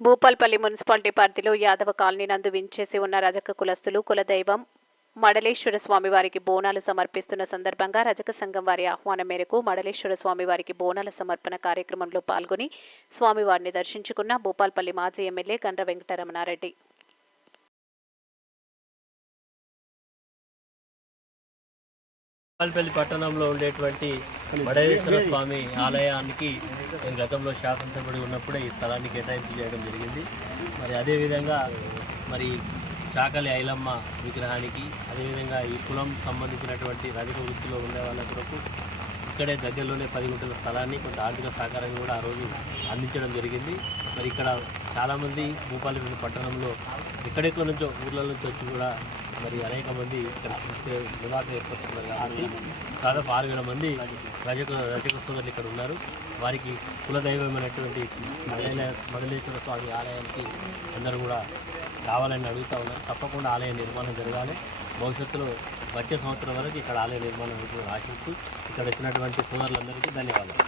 Bhupalpally municipality పరిధిలో Yadava colony నందు వించేసి ఉన్న రజక కులస్తులు కులదైవం మడలేశ్వర స్వామి వారికి బోనాలు సమర్పిస్తున్న సందర్భంగా రజక సంఘం వారి ఆహ్వానం మేరకు మడలేశ్వర స్వామి వారికి బోనాల సమర్పణ కార్యక్రమంలో పాల్గొని స్వామివారిని దర్శించుకున్న భూపాల్పల్లి మాజీ ఎమ్మెల్యే గండ్ర వెంకటరమణారెడ్డి. పాల్పల్లి పట్టణంలో ఉండేటువంటి వడవేశ్వర స్వామి ఆలయానికి నేను గతంలో శాసనసభ్యుడు ఉన్నప్పుడే ఈ స్థలాన్ని కేటాయింపు చేయడం జరిగింది. మరి అదేవిధంగా మరి చాకలి ఐలమ్మ విగ్రహానికి అదేవిధంగా ఈ కులం సంబంధించినటువంటి రజక వృత్తిలో ఉండే వాళ్ళ కొరకు ఇక్కడే దగ్గరలోనే పది గుంటల స్థలాన్ని కొంత ఆర్థిక సహకారం కూడా ఆ రోజు అందించడం జరిగింది. మరి ఇక్కడ చాలామంది భూపాలపల్లి పట్టణంలో ఎక్కడెక్కడ నుంచో ఊర్ల నుంచి వచ్చి కూడా మరి అనేక మంది ఇక్కడ నివాసం ఏర్పడుతున్నారు కాబట్టి దాదాపు ఆరు వేల మంది రజక రజక సోదరులు ఇక్కడ ఉన్నారు. వారికి కులదైవమైనటువంటి మడల మడలేశ్వర స్వామి ఆలయానికి అందరూ కూడా కావాలని అడుగుతా ఉన్నారు. తప్పకుండా ఆలయ నిర్మాణం జరగాలి. భవిష్యత్తులో వచ్చే సంవత్సరం వరకు ఇక్కడ ఆలయ నిర్మాణం ఆశిస్తూ ఇక్కడ వచ్చినటువంటి సోదరులందరికీ ధన్యవాదాలు.